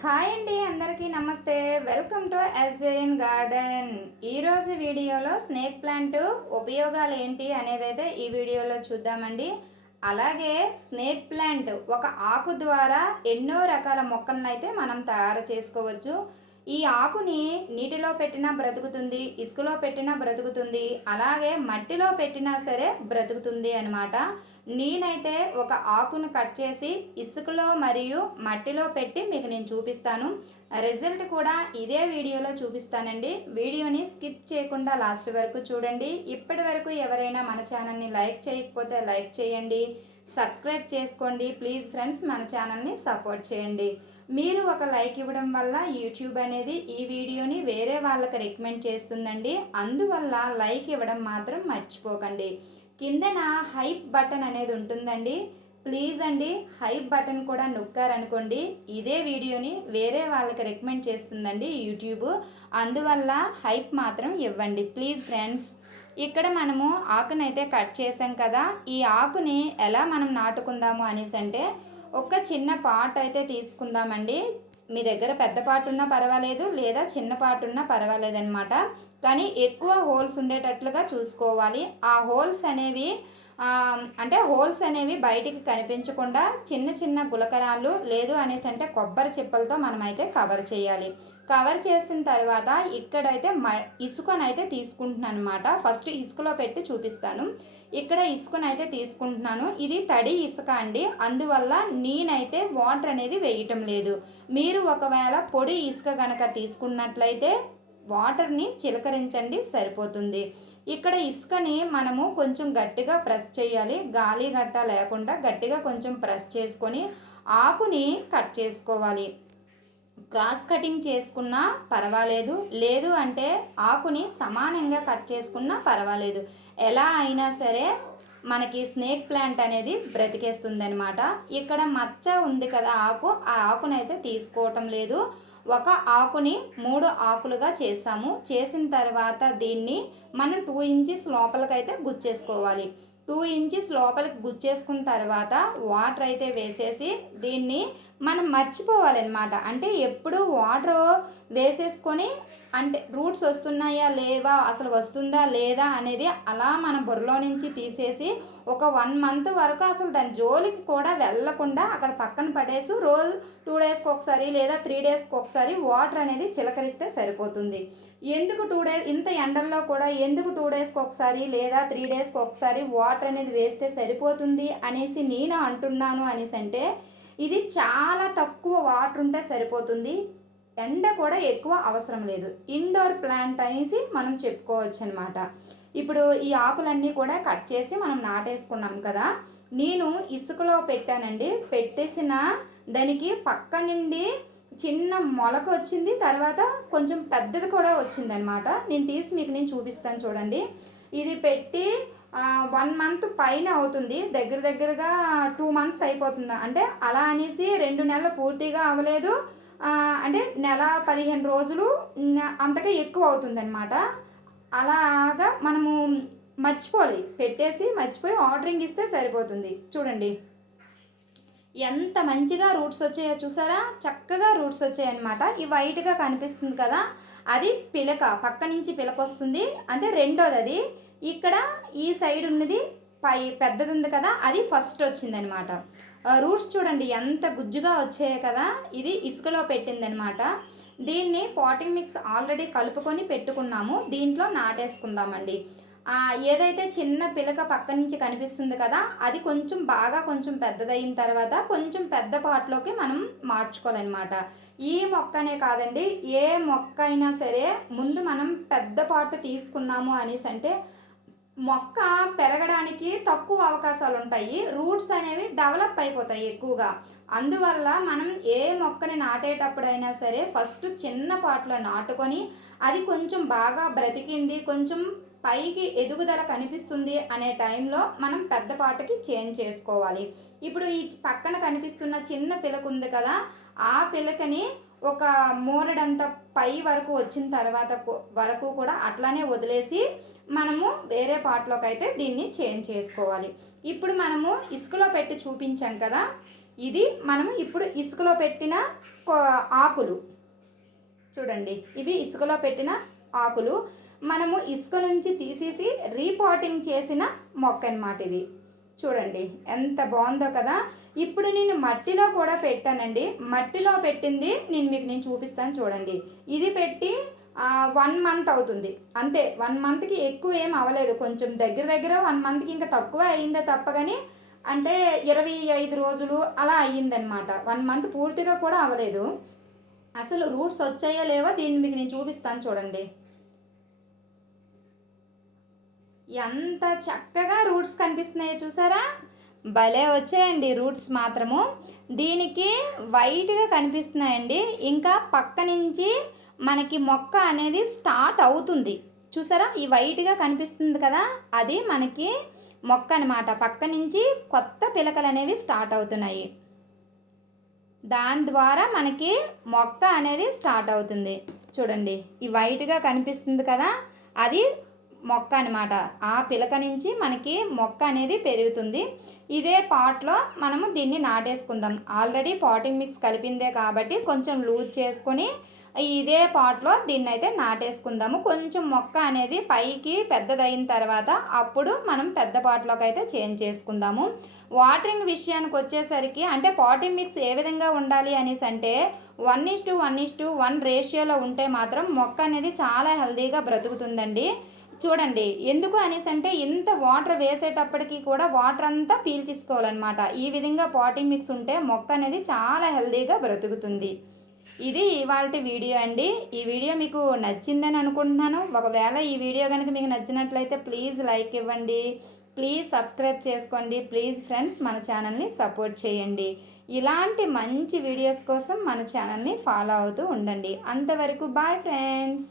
Hi అండి, అందరికీ నమస్తే. Welcome to SJN garden. ఈరోజు వీడియోలో స్నేక్ ప్లాంట్ ఉపయోగాలు ఏంటి అనేది అయితే ఈ వీడియోలో చూద్దామండి. అలాగే స్నేక్ ప్లాంట్ ఒక ఆకు ద్వారా ఎన్నో రకాల మొక్కలను అయితే మనం తయారు చేసుకోవచ్చు. ఈ ఆకుని నీటిలో పెట్టినా బ్రతుకుతుంది, ఇసుకలో పెట్టినా బ్రతుకుతుంది, అలాగే మట్టిలో పెట్టినా సరే బ్రతుకుతుంది అనమాట. నేనైతే ఒక ఆకును కట్ చేసి ఇసుకలో మరియు మట్టిలో పెట్టి మీకు నేను చూపిస్తాను. రిజల్ట్ కూడా ఇదే వీడియోలో చూపిస్తానండి. వీడియోని స్కిప్ చేయకుండా లాస్ట్ వరకు చూడండి. ఇప్పటి వరకు ఎవరైనా మన ఛానల్ని లైక్ చేయకపోతే లైక్ చేయండి, సబ్స్క్రైబ్ చేసుకోండి. ప్లీజ్ ఫ్రెండ్స్, మన ఛానల్ని సపోర్ట్ చేయండి. మీరు ఒక లైక్ ఇవ్వడం వల్ల యూట్యూబ్ అనేది ఈ వీడియోని వేరే వాళ్ళకి రికమెండ్ చేస్తుందండి. అందువల్ల లైక్ ఇవ్వడం మాత్రం మర్చిపోకండి. కిందన హైప్ బటన్ అనేది ఉంటుందండి. ప్లీజ్ అండి, హైప్ బటన్ కూడా నొక్కారనుకోండి ఇదే వీడియోని వేరే వాళ్ళకి రికమెండ్ చేస్తుందండి యూట్యూబ్. అందువల్ల హైప్ మాత్రం ఇవ్వండి ప్లీజ్ ఫ్రెండ్స్. ఇక్కడ మనము ఆకునైతే కట్ చేసాం కదా, ఈ ఆకుని ఎలా మనం నాటుకుందాము అనేసి అంటే ఒక చిన్న పాట్ అయితే తీసుకుందామండి. మీ దగ్గర పెద్ద పాటు ఉన్నా పర్వాలేదు, లేదా చిన్న పాటు ఉన్నా పర్వాలేదు అనమాట. కానీ ఎక్కువ హోల్స్ ఉండేటట్లుగా చూసుకోవాలి. ఆ హోల్స్ అనేవి హోల్స్ అనేవి బయటికి కనిపించకుండా చిన్న చిన్న గులకరాళ్ళు లేదు అనేసి అంటే కొబ్బరి చిప్పలతో మనమైతే కవర్ చేయాలి. కవర్ చేసిన తర్వాత ఇక్కడైతే ఇసుకనైతే తీసుకుంటున్నాను అనమాట. ఫస్ట్ ఇసుకలో పెట్టి చూపిస్తాను. ఇక్కడ ఇసుకనైతే తీసుకుంటున్నాను. ఇది తడి ఇసుక అండి, అందువల్ల నేనైతే వాటర్ అనేది వేయటం లేదు. మీరు ఒకవేళ పొడి ఇసుక కనుక తీసుకున్నట్లయితే వాటర్ని చిలకరించండి, సరిపోతుంది. ఇక్కడ ఇసుకని మనము కొంచెం గట్టిగా ప్రెస్ చేయాలి. గాలి గట్ట లేకుండా గట్టిగా కొంచెం ప్రెస్ చేసుకొని ఆకుని కట్ చేసుకోవాలి. క్రాస్ కటింగ్ చేసుకున్నా పర్వాలేదు, లేదు అంటే ఆకుని సమానంగా కట్ చేసుకున్నా పర్వాలేదు. ఎలా అయినా సరే మనకి స్నేక్ ప్లాంట్ అనేది బ్రతికేస్తుంది అనమాట. ఇక్కడ మచ్చ ఉంది కదా ఆకు, ఆ ఆకునైతే తీసుకోవటం లేదు. ఒక ఆకుని 3 ఆకులుగా చేసాము. చేసిన తర్వాత దీన్ని మనం 2 ఇంచెస్ లోపలికైతే గుచ్చేసుకోవాలి. 2 ఇంచెస్ లోపలికి గుచ్చేసుకున్న తర్వాత వాటర్ అయితే వేసేసి దీన్ని మనం మర్చిపోవాలన్నమాట. అంటే ఎప్పుడు వాటర్ వేసేసుకొని అంటే రూట్స్ వస్తున్నాయా లేవా, అసలు వస్తుందా లేదా అనేది అలా మన బుర్రలో నుంచి తీసేసి ఒక 1 మంత్ వరకు అసలు దాని జోలికి కూడా వెళ్ళకుండా అక్కడ పక్కన పడేసి రోజు 2 డేస్కి ఒకసారి లేదా 3 డేస్కి ఒకసారి వాటర్ అనేది చిలకరిస్తే సరిపోతుంది. ఎందుకు 2 డేస్ ఇంత ఎండల్లో కూడా ఎందుకు 2 డేస్కి ఒకసారి లేదా 3 డేస్కి ఒకసారి వాటర్ అనేది వేస్తే సరిపోతుంది అనేసి నేను అంటున్నాను అనేసి అంటే ఇది చాలా తక్కువ వాటర్ ఉంటే సరిపోతుంది. ఎండ కూడా ఎక్కువ అవసరం లేదు. ఇండోర్ ప్లాంట్ అనేసి మనం చెప్పుకోవచ్చు అనమాట. ఇప్పుడు ఈ ఆకులన్నీ కూడా కట్ చేసి మనం నాటేసుకున్నాం కదా, నేను ఇసుకలో పెట్టానండి. పెట్టేసిన దానికి పక్క నుండి చిన్న మొలక వచ్చింది, తర్వాత కొంచెం పెద్దది కూడా వచ్చిందనమాట. నేను తీసి మీకు నేను చూపిస్తాను చూడండి. ఇది పెట్టి 1 మంత్ పైన అవుతుంది, దగ్గరగా 2 మంత్స్ అయిపోతుంది. అంటే అలా అనేసి 2 నెలలు పూర్తిగా అవ్వలేదు, అంటే నెల 15 రోజులు అంతకే ఎక్కువ అవుతుందన్నమాట. అలాగా మనము మర్చిపోయి ఆర్డరింగ్ ఇస్తే సరిపోతుంది. చూడండి ఎంత మంచిగా రూట్స్ వచ్చాయో చూసారా, చక్కగా రూట్స్ వచ్చాయన్నమాట. ఈ వైట్గా కనిపిస్తుంది కదా, అది పిలక, పక్క నుంచి పిలక వస్తుంది. అంటే రెండోది అది. ఇక్కడ ఈ సైడ్ ఉన్నది పెద్దది ఉంది కదా, అది ఫస్ట్ వచ్చిందనమాట. రూట్స్ చూడండి ఎంత గుజ్జుగా వచ్చాయి కదా. ఇది ఇసుకలో పెట్టిందనమాట. దీన్ని పాటింగ్ మిక్స్ ఆల్రెడీ కలుపుకొని పెట్టుకున్నాము, దీంట్లో నాటేసుకుందామండి. ఏదైతే చిన్న పిలక పక్క నుంచి కనిపిస్తుంది కదా, అది కొంచెం పెద్దదైన తర్వాత కొంచెం పెద్ద పాట్లోకి మనం మార్చుకోవాలన్నమాట. ఈ మొక్కనే కాదండి, ఏ మొక్క అయినా సరే ముందు మనం పెద్ద పాటు తీసుకున్నాము అనేసి అంటే మొక్క పెరగడానికి తక్కువ అవకాశాలు ఉంటాయి. రూట్స్ అనేవి డెవలప్ అయిపోతాయి ఎక్కువగా. అందువల్ల మనం ఏ మొక్కని నాటేటప్పుడైనా సరే ఫస్ట్ చిన్న పాట్లో నాటుకొని అది కొంచెం బాగా బ్రతికింది, కొంచెం పైకి ఎదుగుదల కనిపిస్తుంది అనే టైంలో మనం పెద్ద పాటకి చేంజ్ చేసుకోవాలి. ఇప్పుడు ఈ పక్కన కనిపిస్తున్న చిన్న పిలక ఉంది కదా, ఆ పిలకని ఒక మోరడంత పై వరకు వచ్చిన తర్వాత వరకు కూడా అట్లానే వదిలేసి మనము వేరే పార్ట్లోకి అయితే దీన్ని చేంజ్ చేసుకోవాలి. ఇప్పుడు మనము ఇసుకలో పెట్టి చూపించాం కదా, ఇది మనము ఇప్పుడు ఇసుకలో పెట్టిన ఆకులు చూడండి, ఇవి ఇసుకలో పెట్టిన ఆకులు. మనము ఇసుక నుంచి తీసేసి రీపాటింగ్ చేసిన మొక్క అన్నమాట ఇది. చూడండి ఎంత బాగుందో కదా. ఇప్పుడు నేను మట్టిలో కూడా పెట్టానండి. మట్టిలో పెట్టింది నేను చూపిస్తాను చూడండి. ఇది పెట్టి 1 మంత్ అవుతుంది అంతే. 1 మంత్కి ఎక్కువ ఏం అవ్వలేదు, కొంచెం దగ్గర 1 మంత్కి ఇంకా తక్కువ అయిందే తప్ప కానీ అంటే 25 రోజులు అలా అయ్యిందనమాట. 1 మంత్ పూర్తిగా కూడా అవ్వలేదు. అసలు రూట్స్ వచ్చాయో లేవో దీన్ని మీకు నేను చూపిస్తాను చూడండి. ఎంత చక్కగా రూట్స్ కనిపిస్తున్నాయో చూసారా, భలే వచ్చాయండి రూట్స్ మాత్రము. దీనికి వైట్గా కనిపిస్తున్నాయండి. ఇంకా పక్క నుంచి మనకి మొక్క అనేది స్టార్ట్ అవుతుంది చూసారా, ఈ వైట్గా కనిపిస్తుంది కదా, అది మనకి మొక్క అనమాట. పక్క నుంచి కొత్త పిలకలు అనేవి స్టార్ట్ అవుతున్నాయి. దాని ద్వారా మనకి మొక్క అనేది స్టార్ట్ అవుతుంది. చూడండి ఈ వైట్గా కనిపిస్తుంది కదా, అది మొక్క అనమాట. ఆ పిలక నుంచి మనకి మొక్క అనేది పెరుగుతుంది. ఇదే పాట్లో మనము దీన్ని నాటేసుకుందాం. ఆల్రెడీ పాటింగ్ మిక్స్ కలిపిందే కాబట్టి కొంచెం లూజ్ చేసుకొని ఇదే పాట్లో దీన్ని అయితే నాటేసుకుందాము. కొంచెం మొక్క అనేది పైకి పెద్దదైన తర్వాత అప్పుడు మనం పెద్ద పాట్లోకి అయితే చేంజ్ చేసుకుందాము. వాటరింగ్ విషయానికి వచ్చేసరికి అంటే పాటింగ్ మిక్స్ ఏ విధంగా ఉండాలి అనేసి అంటే 1:1:1 రేషియోలో ఉంటే మాత్రం మొక్క అనేది చాలా హెల్తీగా బ్రతుకుతుందండి. చూడండి ఎందుకు అనేసి అంటే ఇంత వాటర్ వేసేటప్పటికి కూడా వాటర్ అంతా పీల్చేసుకోవాలన్నమాట. ఈ విధంగా పాటింగ్ మిక్స్ ఉంటే మొక్క అనేది చాలా హెల్తీగా బ్రతుకుతుంది. ఇది ఇవాల్టి వీడియో అండి. ఈ వీడియో మీకు నచ్చిందని అనుకుంటున్నాను. ఒకవేళ ఈ వీడియో కనుక మీకు నచ్చినట్లయితే ప్లీజ్ లైక్ ఇవ్వండి, ప్లీజ్ సబ్స్క్రైబ్ చేసుకోండి. ప్లీజ్ ఫ్రెండ్స్ మన ఛానల్ని సపోర్ట్ చేయండి. ఇలాంటి మంచి వీడియోస్ కోసం మన ఛానల్ని ఫాలో అవుతూ ఉండండి. అంతవరకు బాయ్ ఫ్రెండ్స్.